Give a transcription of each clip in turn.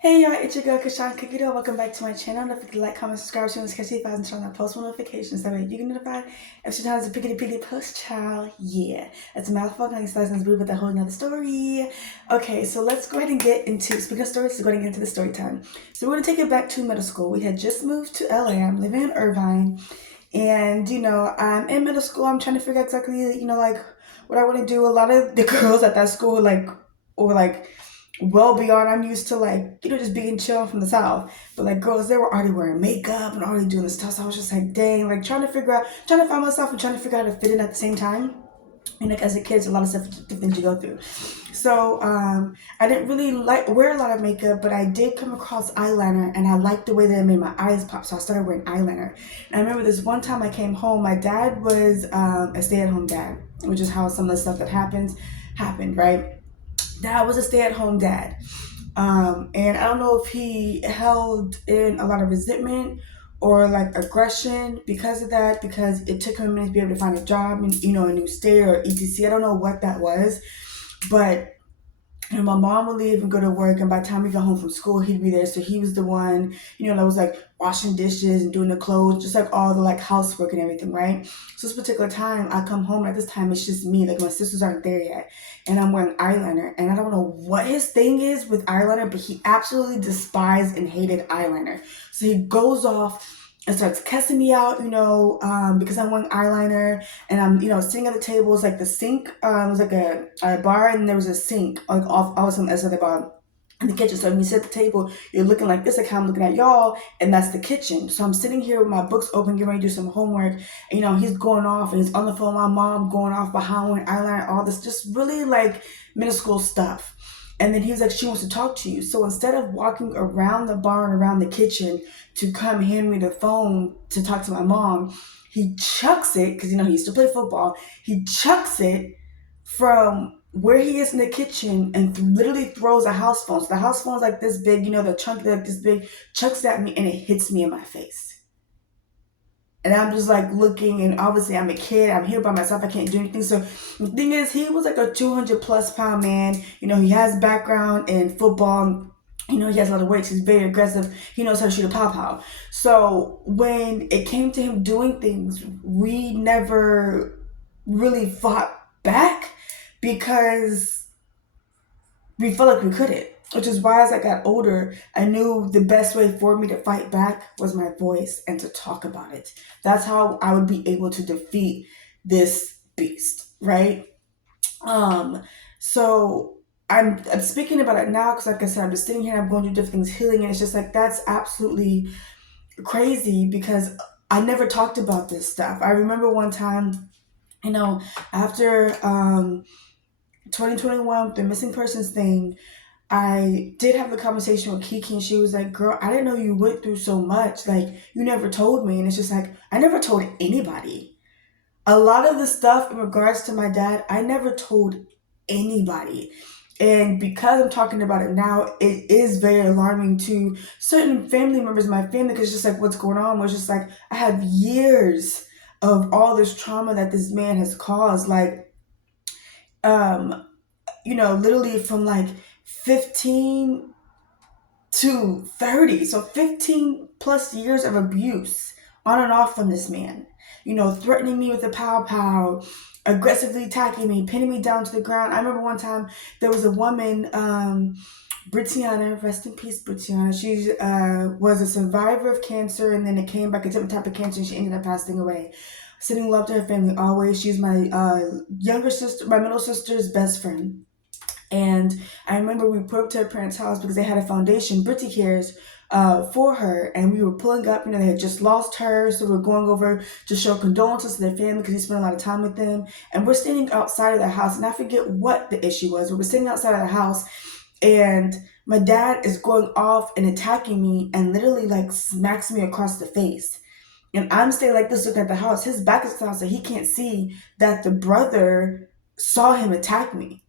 Hey y'all, it's your girl Kashan Kikito. Welcome back to my channel. Don't forget to like, comment, subscribe, share, and catch the and turn on post notifications. That way you get notified if she has a pickety pickety post, child. Yeah, it's a mouthful. Like Slice Brew with a whole nother story. Okay, so let's go ahead and get into, speaking of stories, let's go ahead and get into the story time. So we're going to take it back to middle school. We had just moved to LA. I'm living in Irvine. And, I'm in middle school. I'm trying to figure out exactly, like what I want to do. A lot of the girls at that school, or well beyond I'm used to just being chill from the south. But like girls, they were already wearing makeup and already doing this stuff. So I was just like, dang, like trying to find myself and trying to figure out how to fit in at the same time. And like as a kid, it's a lot of stuff, different things you go through. So I didn't really like wear a lot of makeup, but I did come across eyeliner, and I liked the way that it made my eyes pop. So I started wearing eyeliner. And I remember this one time I came home. My dad was a stay-at-home dad, which is how some of the stuff that happened, right? Dad was a stay-at-home dad. And I don't know if he held in a lot of resentment or like aggression because of that, because it took him a minute to be able to find a job in, a new state or etc. I don't know what that was, but my mom would leave and go to work, and by the time we got home from school, he'd be there. So he was the one, that was like washing dishes and doing the clothes, just like all the like housework and everything, right? So this particular time, I come home, at this time it's just me, like my sisters aren't there yet, and I'm wearing eyeliner, and I don't know what his thing is with eyeliner, but he absolutely despised and hated eyeliner. So he goes off and starts cussing me out, because I'm wearing eyeliner, and I'm, sitting at the table. It's like the sink was like a bar, and there was a sink like off on the other bar in the kitchen. So when you sit at the table, you're looking like this, like how I'm looking at y'all, and that's the kitchen. So I'm sitting here with my books open, getting ready to do some homework, and he's going off, and he's on the phone with my mom, going off behind wearing eyeliner, all this, just really like middle school stuff. And then he was like, she wants to talk to you. So instead of walking around the barn, around the kitchen to come hand me the phone to talk to my mom, he chucks it, because he used to play football. He chucks it from where he is in the kitchen and literally throws a house phone. So the house phone's like this big, the chunky like this big, chucks at me, and it hits me in my face. And I'm just like looking, and obviously I'm a kid. I'm here by myself. I can't do anything. So the thing is, he was like a 200 plus pound man. He has background in football. He has a lot of weight. He's very aggressive. He knows how to shoot a pow pow. So when it came to him doing things, we never really fought back because we felt like we couldn't. Which is why as I got older, I knew the best way for me to fight back was my voice and to talk about it. That's how I would be able to defeat this beast, right? So I'm speaking about it now because, like I said, I'm just sitting here and I'm going through different things, healing, and it's just like that's absolutely crazy because I never talked about this stuff. I remember one time, after 2021, the missing persons thing, I did have a conversation with Kiki, and she was like, girl, I didn't know you went through so much. Like, you never told me. And it's just like, I never told anybody. A lot of the stuff in regards to my dad, I never told anybody. And because I'm talking about it now, it is very alarming to certain family members of my family, because it's just like what's going on was just like, I have years of all this trauma that this man has caused. Like, literally from like 15 to 30. So 15 plus years of abuse on and off from this man. Threatening me with a pow pow, aggressively attacking me, pinning me down to the ground. I remember one time there was a woman, Brittany, rest in peace, Brittany. She was a survivor of cancer, and then it came back a different type of cancer, and she ended up passing away. Sending love to her family always. She's my younger sister, my middle sister's best friend. And I remember we put up to her parents' house because they had a foundation, Britty Cares, for her. And we were pulling up, they had just lost her. So we're going over to show condolences to their family because he spent a lot of time with them. And we're standing outside of the house. And I forget what the issue was. We were sitting outside of the house, and my dad is going off and attacking me and literally like smacks me across the face. And I'm staying like this looking at the house. His back is down, so he can't see that the brother saw him attack me.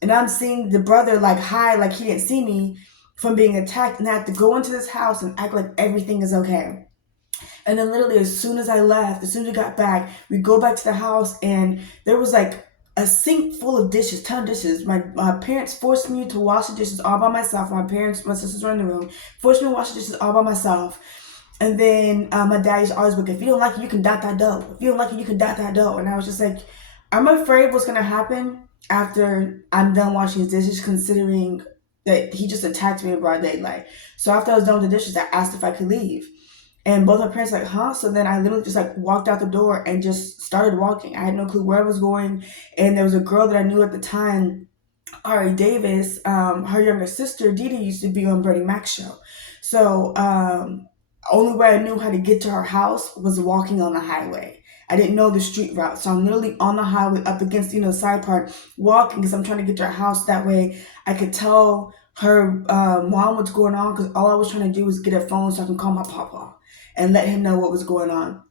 And I'm seeing the brother like hide, like he didn't see me from being attacked, and I had to go into this house and act like everything is okay. And then literally as soon as I left, as soon as we got back, we go back to the house, and there was like a sink full of dishes, ton of dishes. My parents forced me to wash the dishes all by myself. My sisters were in the room, forced me to wash the dishes all by myself. And then my dad used to always be like, if you don't like it, you can dot that dough. If you don't like it, you can dot that dough. And I was just like, I'm afraid what's gonna happen after I'm done washing his dishes, considering that he just attacked me in broad daylight. So after I was done with the dishes, I asked if I could leave. And both my parents were like, huh? So then I literally just like walked out the door and just started walking. I had no clue where I was going. And there was a girl that I knew at the time, Ari Davis, her younger sister, Didi, used to be on Bernie Mac's show. So only way I knew how to get to her house was walking on the highway. I didn't know the street route. So I'm literally on the highway up against, the side part, walking because I'm trying to get to her house. That way I could tell her mom what's going on, because all I was trying to do was get her phone so I can call my papa and let him know what was going on.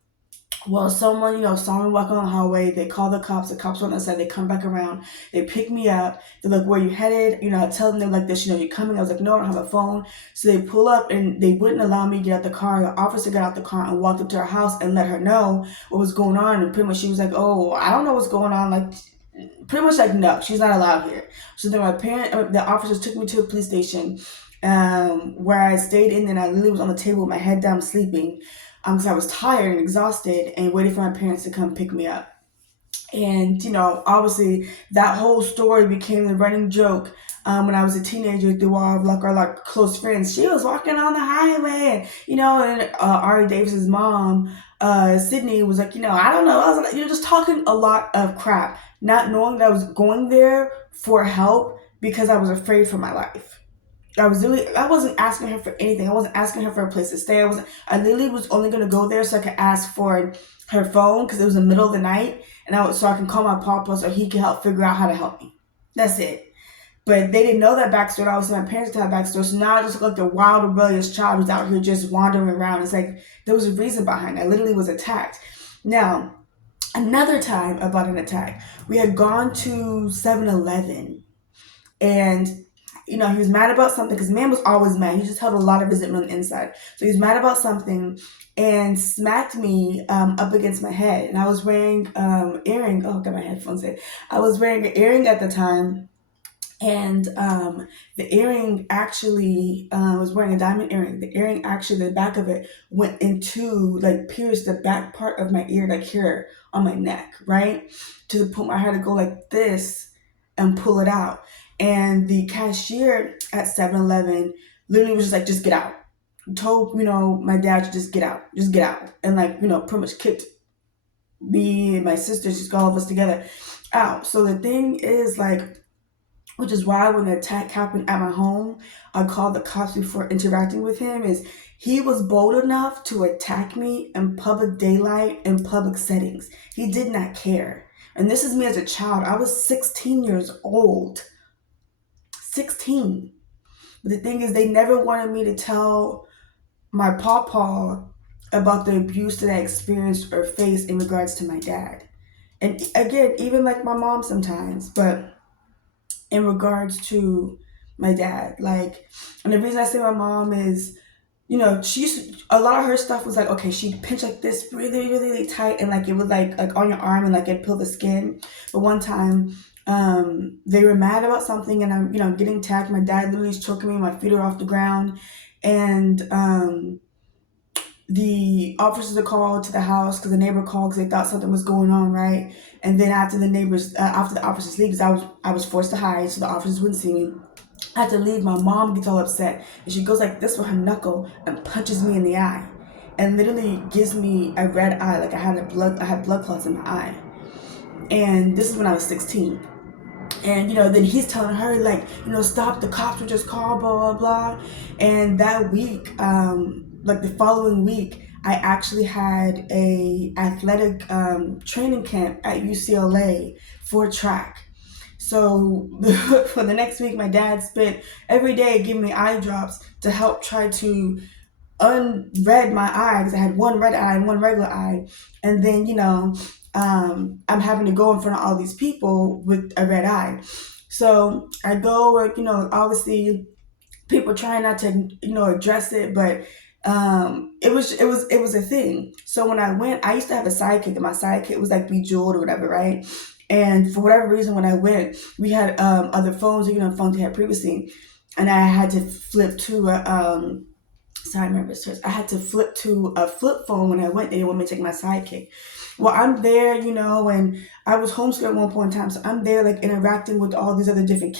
Well, someone, saw me walking on the hallway. They call the cops. The cops went outside. They come back around. They pick me up. They're like, where you headed? I tell them, they're like this, you're coming. I was like, no, I don't have a phone. So they pull up and they wouldn't allow me to get out the car. The officer got out the car and walked up to her house and let her know what was going on. And pretty much she was like, oh, I don't know what's going on. Like, pretty much like, no, she's not allowed here. So then the officers took me to a police station where I stayed in, and I literally was on the table with my head down sleeping because I was tired and exhausted and waiting for my parents to come pick me up. And, obviously that whole story became the running joke when I was a teenager through all of our close friends. She was walking on the highway, and Ari Davis's mom, Sydney, was like, I don't know. I was like, just talking a lot of crap, not knowing that I was going there for help because I was afraid for my life. I wasn't asking her for anything. I wasn't asking her for a place to stay. I literally was only going to go there so I could ask for her phone because it was the middle of the night, and so I can call my papa so he can help figure out how to help me. That's it. But they didn't know that backstory. Obviously, my parents didn't have backstory. So now I just look like the wild, rebellious child who's out here just wandering around. It's like there was a reason behind it. I literally was attacked. Now, another time about an attack, we had gone to 7-Eleven, and he was mad about something, because man was always mad. He just held a lot of resentment on the inside. So he was mad about something and smacked me up against my head. And I was wearing earring. Oh, got my headphones in. I was wearing an earring at the time. And the earring actually was wearing a diamond earring. The earring actually, the back of it went into, pierced the back part of my ear, here on my neck, right? To the point where I had to go like this and pull it out. And the cashier at 7-Eleven literally was just like, just get out. Told, my dad to just get out. Just get out. And pretty much kicked me and my sisters, just all of us together, out. So the thing is, which is why when the attack happened at my home, I called the cops before interacting with him, is he was bold enough to attack me in public daylight, in public settings. He did not care. And this is me as a child. I was 16 years old. 16. But the thing is, they never wanted me to tell my pawpaw about the abuse that I experienced or faced in regards to my dad. And again, even like my mom sometimes, but in regards to my dad, and the reason I say my mom is, she used to, a lot of her stuff was okay, she'd pinch like this really, really, really tight, and it would like on your arm, and it'd peel the skin. But one time, they were mad about something, and I'm, getting attacked. My dad literally is choking me, my feet are off the ground, and the officers are called to the house because the neighbor called because they thought something was going on, right? And then after the officers leave, because I was forced to hide so the officers wouldn't see me. I had to leave. My mom gets all upset, and she goes like this with her knuckle and punches me in the eye, and literally gives me a red eye, I had blood clots in my eye. And this is when I was 16. And then he's telling her stop, the cops were just called, blah blah blah. And that week, the following week, I actually had a athletic training camp at UCLA for track. So for the next week, my dad spent every day giving me eye drops to help try to unred my eye, because I had one red eye and one regular eye. And then I'm having to go in front of all these people with a red eye. So I go, obviously people trying not to address it, but it was a thing. So when I went, I used to have a sidekick, and my sidekick was Bejeweled or whatever, right? And for whatever reason, when I went, we had other phones, phones we had previously, and I had to flip to a sorry, I remember I had to flip to a flip phone when I went. They didn't want me to take my sidekick. Well, I'm there, and I was homeschooled at one point in time, so I'm there like interacting with all these other different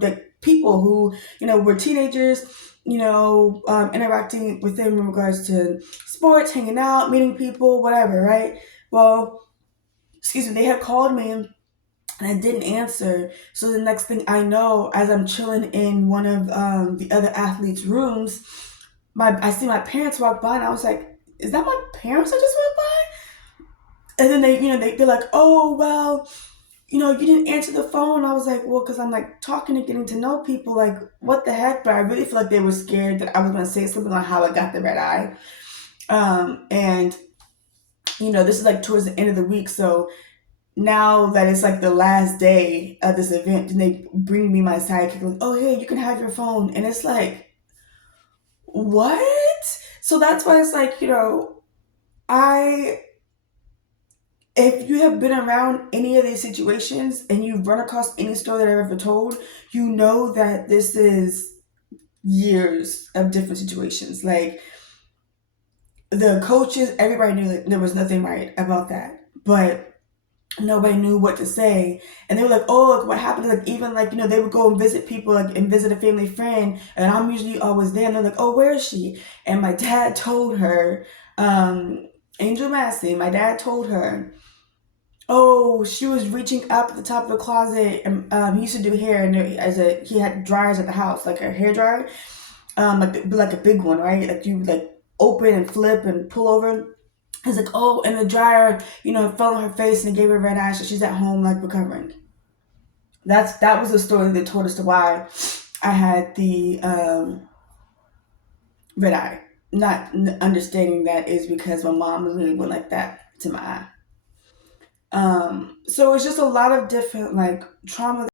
like people who were teenagers, interacting with them in regards to sports, hanging out, meeting people, whatever, right? Well, excuse me, they had called me and I didn't answer. So the next thing I know, as I'm chilling in one of the other athletes' rooms, I see my parents walk by, and I was like, "Is that my parents that just went by?" And then they're like, "Oh well, you didn't answer the phone." I was like, "Well, because I'm like talking and getting to know people. Like, what the heck?" But I really feel like they were scared that I was gonna say something on how I got the red eye. And this is like towards the end of the week, so now that it's like the last day of this event, and they bring me my sidekick, like, "Oh, hey, you can have your phone," and it's like, what? So that's why it's like, I if you have been around any of these situations and you've run across any story that I've ever told, you know that this is years of different situations. Like the coaches, everybody knew that there was nothing right about that, but nobody knew what to say. And they were like, "Oh, look what happened." Like even like they would go and visit people, like and visit a family friend, and I'm usually always there, and they're like, "Oh, where is she?" And my dad told her, Angel Massey, my dad told her, "Oh, she was reaching up at the top of the closet, and he used to do hair, and he had dryers at the house, like a hair dryer, like a big one, right? Like you like open and flip and pull over." He's like, "Oh, and the dryer, fell on her face and it gave her red eye, so she's at home like recovering." That was the story they told us to why I had the red eye. Not understanding that is because my mom really went like that to my eye. So it's just a lot of different like trauma